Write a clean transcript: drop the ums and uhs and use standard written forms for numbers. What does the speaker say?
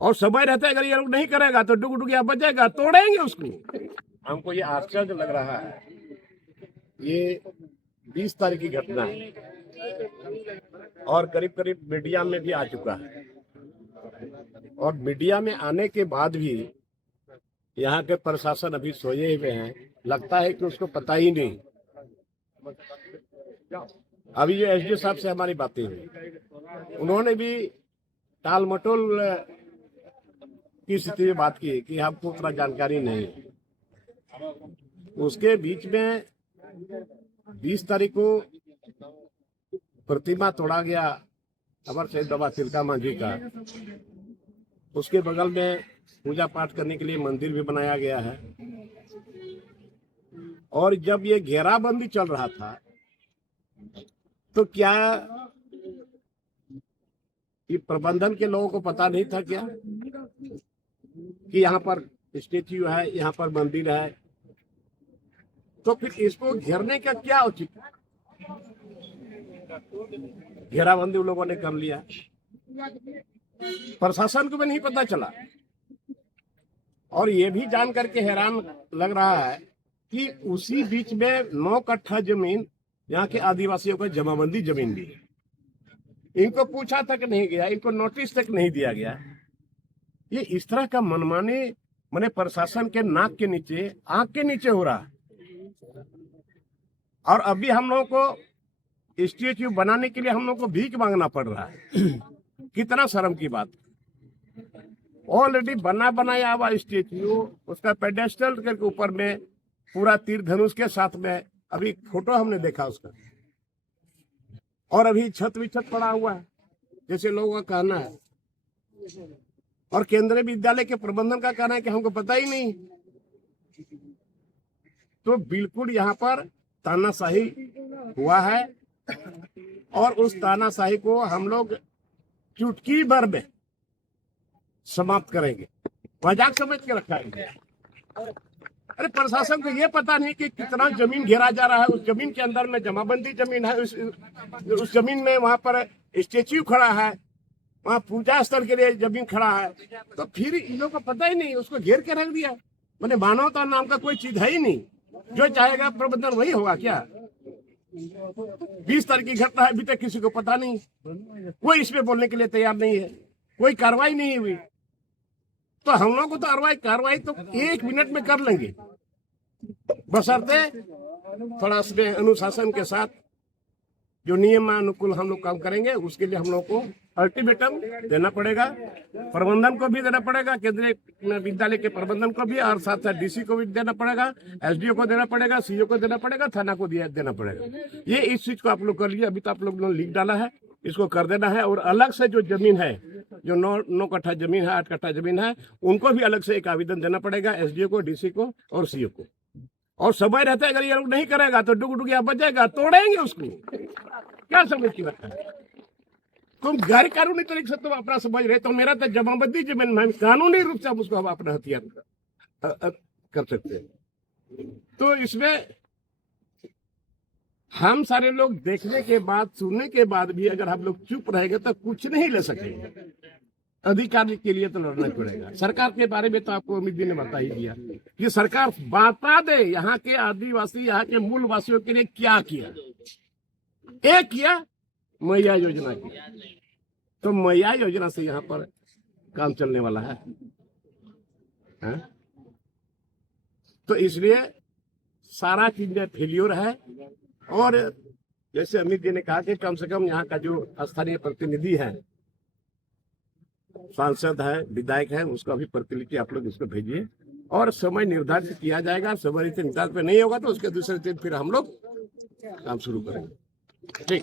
और समय रहते अगर ये लोग नहीं करेगा तो डुगडुगिया बचेगा, तोड़ेंगे उसको। हमको ये आश्चर्य लग रहा है, ये 20 तारीख की घटना है और करीब करीब मीडिया में भी आ चुका है, और मीडिया में आने के बाद भी यहाँ के प्रशासन अभी सोए हुए हैं। लगता है कि उसको पता ही नहीं। अभी जो एसडीओ साहब से हमारी बातें हुई, उन्होंने भी टाल मटोल की स्थिति में बात की कि हमको उतना जानकारी नहीं है। उसके बीच में 20 तारीख को प्रतिमा तोड़ा गया अमर शहीद बाबा तिलका मांझी का। उसके बगल में पूजा पाठ करने के लिए मंदिर भी बनाया गया है। और जब ये घेराबंदी चल रहा था तो क्या ये प्रबंधन के लोगों को पता नहीं था क्या कि यहाँ पर स्टेच्यू है, यहाँ पर मंदिर है? तो फिर इसको घेरने का क्या उचित? घेराबंदी उन लोगों ने कर लिया, प्रशासन को भी नहीं पता चला। और ये भी जान करके हैरान लग रहा है कि उसी बीच में 9 कट्ठा जमीन यहाँ के आदिवासियों का जमाबंदी जमीन भी है। इनको पूछा तक नहीं गया, इनको नोटिस तक नहीं दिया गया। ये इस तरह का मनमानी माने प्रशासन के नाक के नीचे, आंख के नीचे हो रहा है। और अभी हम लोगों को स्टेच्यू बनाने के लिए हम लोग को भीख मांगना पड़ रहा है। कितना शर्म की बात। ऑलरेडी बना बनाया हुआ स्टेच्यू, उसका पेडेस्टल के ऊपर में पूरा तीर धनुष के साथ में, अभी फोटो हमने देखा उसका, और अभी छत विछत पड़ा हुआ है जैसे लोगों का कहना है। और केंद्रीय विद्यालय के प्रबंधन का कहना है कि हमको पता ही नहीं। तो बिल्कुल यहाँ पर तानाशाही हुआ है, और उस तानाशाही को हम लोग चुटकी भर में समाप्त करेंगे। मजाक समझ के रखा है। अरे प्रशासन को ये पता नहीं कि कितना जमीन घेरा जा रहा है। उस जमीन के अंदर में जमाबंदी जमीन है, उस जमीन में वहां पर स्टेच्यू खड़ा है, वहां पूजा स्थल के लिए जमीन खड़ा है। तो फिर इन लोगों को पता ही नहीं, उसको घेर के रख दिया। मैंने मानवता नाम का कोई चीज है ही नहीं। जो चाहेगा प्रबंधन वही होगा क्या? 20 तारीख की घटना है, अभी तक किसी को पता नहीं, कोई इसमें बोलने के लिए तैयार नहीं है, कोई कार्रवाई नहीं हुई। तो हम लोग को तो कार्रवाई तो 1 मिनट में कर लेंगे, बशर्ते थोड़ा इसमें अनुशासन के साथ जो नियमानुकूल हम लोग काम करेंगे। उसके लिए हम लोग को अल्टीमेटम देना पड़ेगा, प्रबंधन को भी देना पड़ेगा, केंद्रीय विद्यालय के प्रबंधन को भी, और साथ साथ डीसी को भी देना पड़ेगा, एसडीओ को देना पड़ेगा, सीओ को देना पड़ेगा, थाना को देना पड़ेगा। ये इस चीज को आप लोग कर लीजिए। अभी तो आप लोग ने लिख डाला है, इसको कर देना है। और अलग से जो जमीन है, जो 9 कट्ठा जमीन है, 8 कट्ठा जमीन है, उनको भी अलग से एक आवेदन देना पड़ेगा, एसडीओ को, डीसी को और सीओ को। और समय रहते अगर ये लोग नहीं करेगा तो डुगडुगिया बचेगा, तोड़ेंगे उसको। क्या समझ की बात है? तुम गैर कानूनी तरीके से तुम अपना समझ रहे, तो मेरा तो जमाबंदी जमीन में कानूनी रूप से हम उसको अपना हथियार कर सकते हैं। तो इसमें हम सारे लोग देखने के बाद, सुनने के बाद भी अगर हम लोग चुप रहेंगे तो कुछ नहीं ले सकेंगे। अधिकारी के लिए तो लड़ना पड़ेगा। सरकार के बारे में तो आपको अमित जी ने बता ही दिया कि सरकार बता दे यहाँ के आदिवासी, यहाँ के मूल वासियों के लिए क्या किया। एक किया मैया योजना की, तो मैया योजना से यहाँ पर काम चलने वाला है, तो इसलिए सारा चीजें फेल्योर है। और जैसे अमित जी ने कहा कि कम से कम यहाँ का जो स्थानीय प्रतिनिधि है, सांसद है, विधायक है, उसका भी प्रतिनिधि आप लोग इसको भेजिए, और समय निर्धारित किया जाएगा। समय निर्धारित पे नहीं होगा तो उसके दूसरे दिन फिर हम लोग काम शुरू करेंगे। ठीक।